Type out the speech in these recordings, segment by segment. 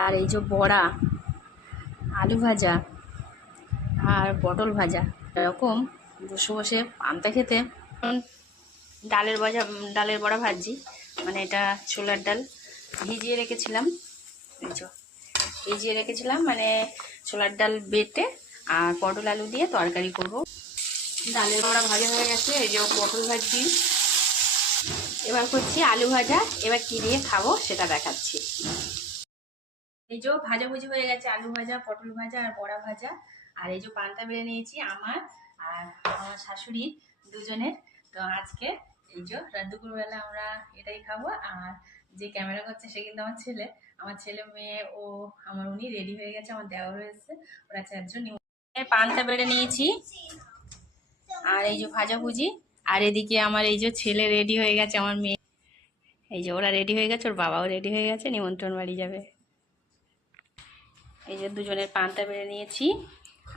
আর এই যে বড়া, আলু ভাজা আর পটল ভাজা, এরকম বসে বসে পান্তা খেতে। ডালের বড়া ভাজি, মানে এটা ছোলার ডাল ভিজিয়ে রেখেছিলাম। এই যে ভিজিয়ে রেখেছিলাম, মানে ছোলার ডাল বেটে আর পটল আলু দিয়ে তরকারি করব। ডালের বড়া ভাজা হয়ে গেছে, এই যে পটল ভাজি, এবার করছি আলু ভাজা। এবার কি দিয়ে খাবো সেটা দেখাচ্ছি। এই যে ভাজাভুজি হয়ে গেছে, আলু ভাজা, পটল ভাজা আর বড়া ভাজা। আর এই যে পান্তা বেড়ে নিয়েছি আমার আর আমার শাশুড়ি দুজনের। তো আজকে এই যে দুপুরবেলা আমরা এটাই খাবো। আর যে ক্যামেরা করছে সে কিন্তু আমার ছেলে মেয়ে ও আমার উনি রেডি হয়ে গেছে, আমার দেওয়া হয়েছে, ওরা চারজন। পান্তা বেড়ে নিয়েছি আর এই যে ভাজাভুজি। আর এদিকে আমার এই যে ছেলে রেডি হয়ে গেছে, আমার মেয়ে, এই যে ওরা রেডি হয়ে গেছে, ওর বাবাও রেডি হয়ে গেছে, নিমন্ত্রণ বাড়ি যাবে। এই যে দুজনের পান্তা বেড়ে নিয়েছি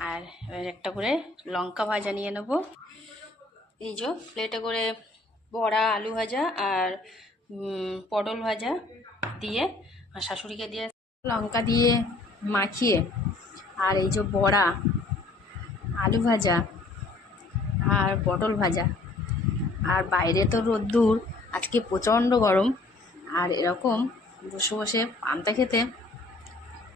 আর এবার একটা করে লঙ্কা ভাজা নিয়ে নেব। এই যে প্লেটে করে বড়া, আলু ভাজা আর পটল ভাজা দিয়ে আর শাশুড়িকে দিয়ে লঙ্কা দিয়ে মাখিয়ে, আর এই যে বড়া, আলু ভাজা আর পটল ভাজা। আর বাইরে তো রোদ্দুর, আজকে প্রচণ্ড গরম। আর এরকম বসে বসে পান্তা খেতে